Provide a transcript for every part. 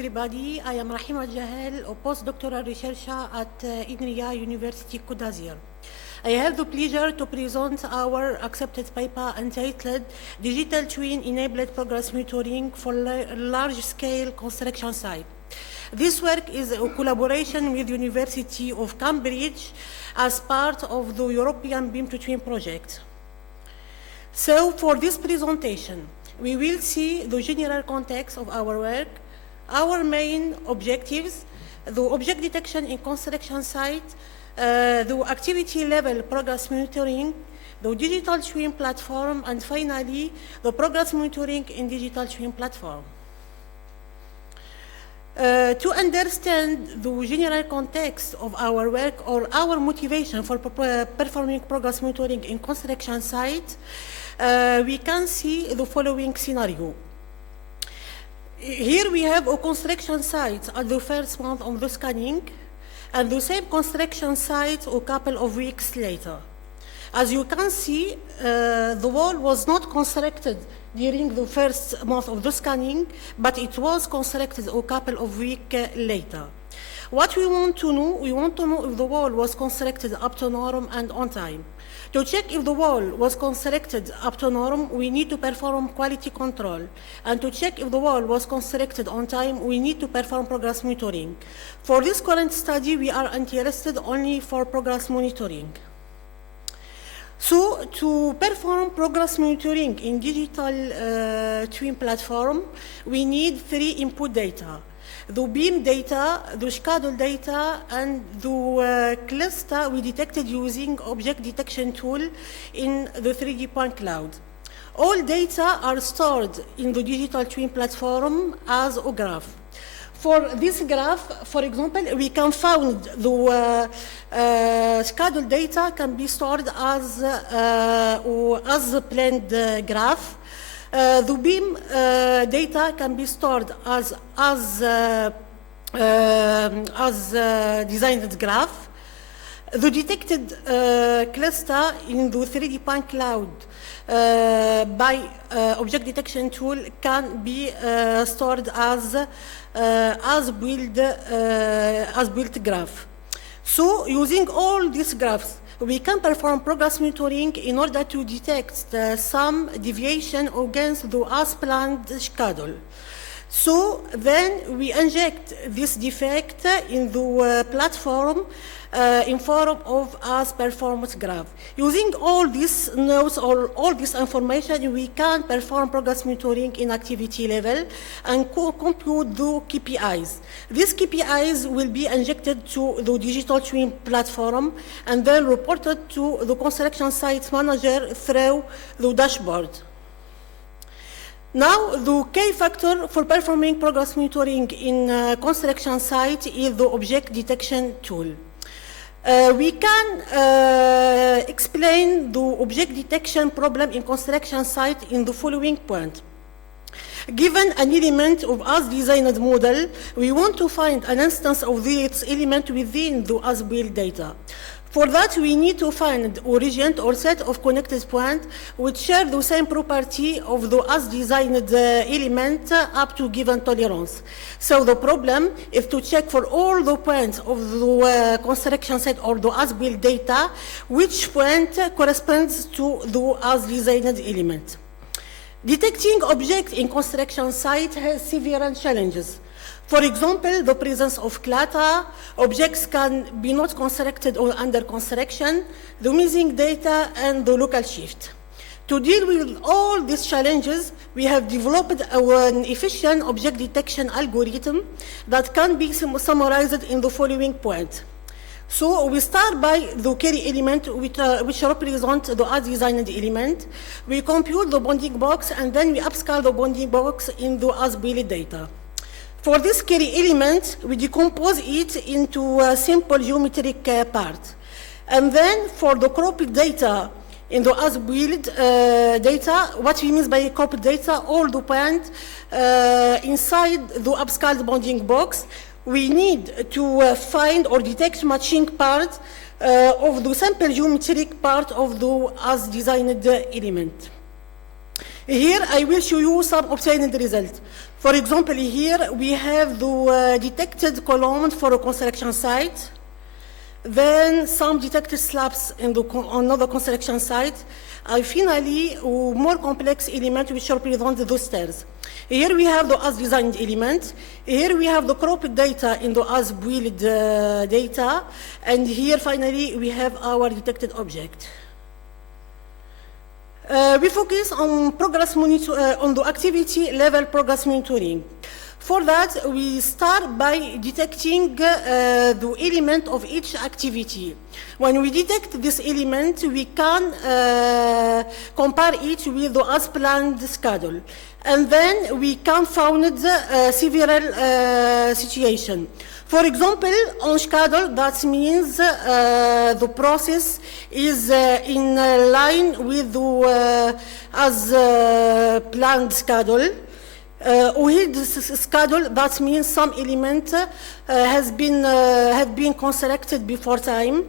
everybody. I am Rahima Djahel, a postdoctoral researcher at Inria, University, Côte. I have the pleasure to present our accepted paper entitled Digital Twin Enabled Progress Monitoring for Large-Scale Construction Site. This work is a collaboration with University of Cambridge as part of the European BIM to Twin project. So for this presentation, we will see the general context of our work, our main objectives, the object detection in construction site, the activity level progress monitoring, the digital twin platform, and finally, the progress monitoring in digital twin platform. To understand the general context of our work or our motivation for performing progress monitoring in construction site, we can see the following scenario. Here we have a construction site at the first month of the scanning, and the same construction site a couple of weeks later. As you can see, the wall was not constructed during the first month of the scanning, but it was constructed a couple of weeks later. What we want to know if the wall was constructed up to norm and on time. To check if the wall was constructed up to norm, we need to perform quality control. And to check if the wall was constructed on time, we need to perform progress monitoring. For this current study, we are interested only for progress monitoring. So to perform progress monitoring in digital twin platform, we need 3 input data. The beam data, the schedule data, and the cluster we detected using object detection tool in the 3D point cloud. All data are stored in the digital twin platform as a graph. For this graph, for example, we can find the schedule data can be stored as a planned graph. The beam data can be stored as designed graph. The detected cluster in the 3D point cloud by object detection tool can be stored as built graph. So using all these graphs, we can perform progress monitoring in order to detect some deviation against the as-planned schedule. So then we inject this defect in the platform in form of as-performance graph. Using all these nodes or all this information, we can perform progress monitoring in activity level and compute the KPIs. These KPIs will be injected to the digital twin platform and then reported to the construction site manager through the dashboard. Now, the key factor for performing progress monitoring in construction site is the object detection tool. We can explain the object detection problem in construction site in the following point. Given an element of as-designed model, we want to find an instance of its element within the as-built data. For that, we need to find a region or set of connected points which share the same property of the as-designed element up to given tolerance. So the problem is to check for all the points of the construction site or the as-built data, which point corresponds to the as-designed element. Detecting objects in construction site has several challenges. For example, the presence of clutter, objects can be not constructed or under construction, the missing data, and the local shift. To deal with all these challenges, we have developed an efficient object detection algorithm that can be summarized in the following point. So we start by the carry element which represents the as-designed element. We compute the bounding box, and then we upscale the bounding box in the as-built data. For this carry element, we decompose it into a simple geometric part. And then for the cropped data in the as-built data, what we mean by cropped data, all the points inside the upscaled bounding box, we need to find or detect matching part of the sample geometric part of the as-designed element. Here I will show you some obtained results. For example, here we have the detected column for a construction site, then some detected slabs in on another construction site, and finally, more complex element which represent the stairs. Here we have the as-designed element. Here we have the cropped data in the as-built data, and here finally we have our detected object. We focus on progress on the activity level progress monitoring. For that, we start by detecting the element of each activity. When we detect this element, we can compare it with the as-planned schedule. And then we can find several situations. For example, on schedule, that means the process is in line with the as-planned schedule. With this schedule, that means some element have been constructed before time.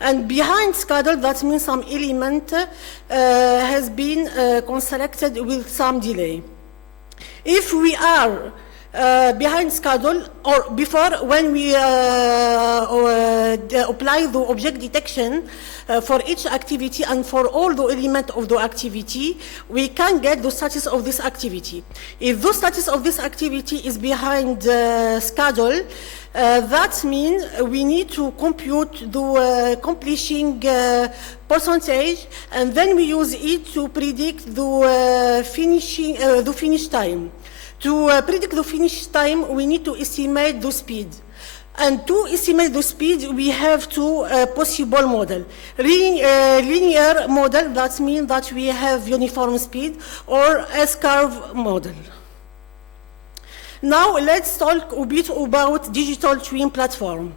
And behind schedule, that means some element has been constructed with some delay. If we are behind schedule or before, when we apply the object detection for each activity and for all the elements of the activity, we can get the status of this activity. If the status of this activity is behind schedule, that means we need to compute the completion percentage, and then we use it to predict the finish time. To predict the finish time, we need to estimate the speed. And to estimate the speed, we have two possible models. Linear model, that means that we have uniform speed, or S-curve model. Now let's talk a bit about digital twin platform.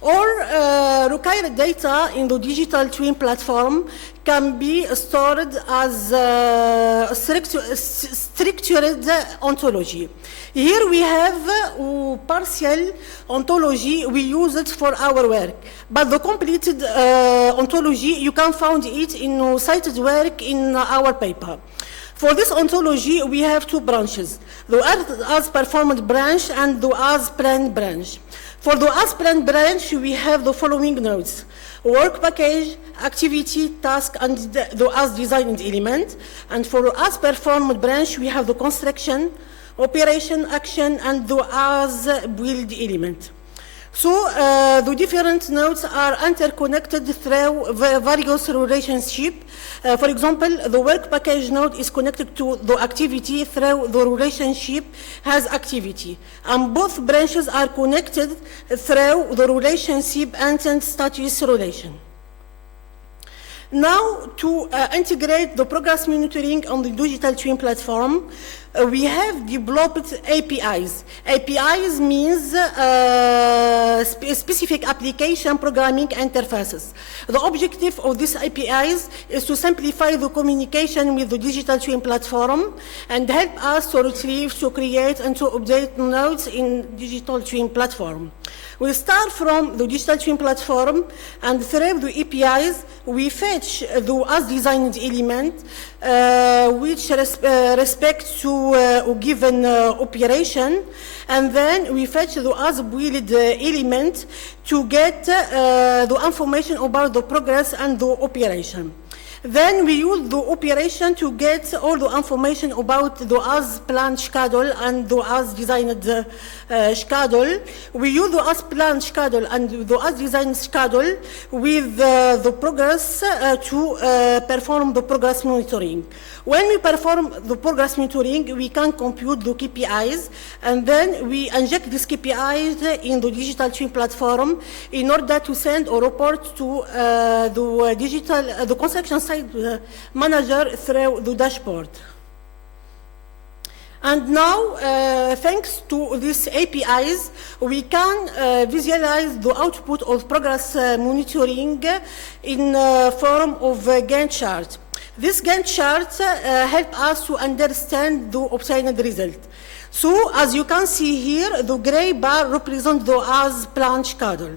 All required data in the digital twin platform can be stored as structured ontology. Here we have partial ontology we use it for our work, but the completed ontology, you can find it in cited work in our paper. For this ontology, we have two branches, the as-performed branch and the as-planned branch. For the as-planned branch, we have the following nodes: work package, activity, task, and the as-designed element. And for the as-performed branch, we have the construction, operation, action, and the as-build element. So the different nodes are interconnected through various relationships. For example, the work package node is connected to the activity through the relationship has activity. And both branches are connected through the relationship intent status relation. Now, to integrate the progress monitoring on the digital twin platform, we have developed APIs. APIs means specific application programming interfaces. The objective of these APIs is to simplify the communication with the digital twin platform and help us to retrieve, to create, and to update nodes in digital twin platform. We start from the digital twin platform, and through the APIs, we fetch the as-designed element, which respect to a given operation, and then we fetch the as-build element to get the information about the progress and the operation. Then we use the operation to get all the information about the as-planned schedule and the as-designed schedule. We use the as-planned schedule and the as-designed schedule with the progress to perform the progress monitoring. When we perform the progress monitoring, we can compute the KPIs, and then we inject these KPIs in the digital twin platform in order to send a report to the construction site manager through the dashboard. And now, thanks to these APIs, we can visualize the output of progress monitoring in form of a Gantt chart. This Gantt chart helps us to understand the obtained result. So, as you can see here, the gray bar represents the as-planned schedule.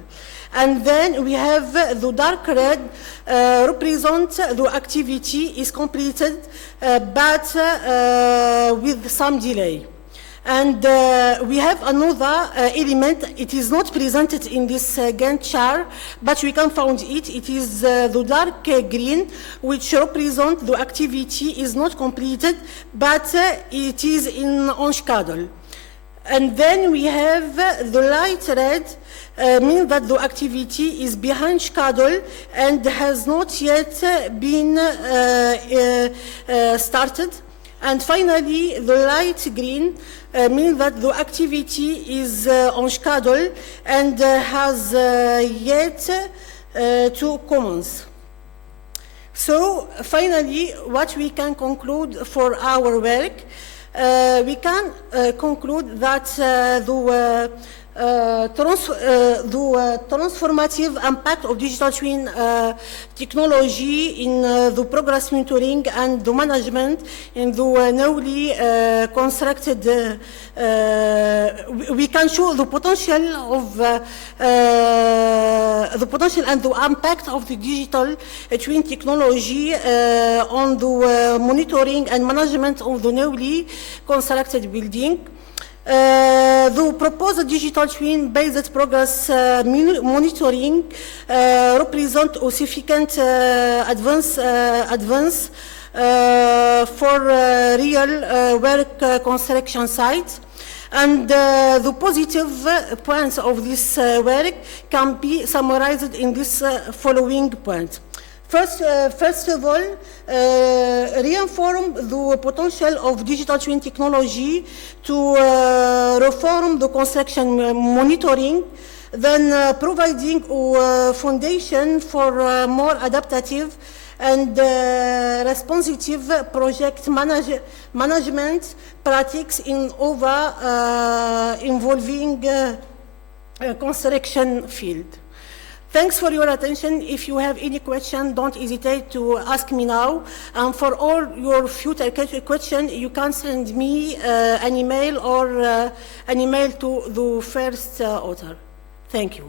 And then we have the dark red represent the activity is completed, but with some delay. And we have another element. It is not presented in this Gantt chart, but we can find it. It is the dark green, which represents the activity is not completed, but it is on schedule. And then we have the light red, means that the activity is behind schedule and has not yet been started. And finally, the light green means that the activity is on schedule and has yet to commence. So finally, what we can conclude for our work, we can conclude that the transformative impact of digital twin technology in the progress monitoring and the management in the newly constructed, we can show the potential of the potential and the impact of the digital twin technology on the monitoring and management of the newly constructed building. The proposed digital twin-based progress monitoring represents a significant advance for real work construction sites. And the positive points of this work can be summarized in this following point. First of all, reinform the potential of digital twin technology to reform the construction monitoring, then providing a foundation for more adaptive and responsive project management practices in involving construction field. Thanks for your attention. If you have any question, don't hesitate to ask me now. And for all your future questions, you can send me an email or an email to the first author. Thank you.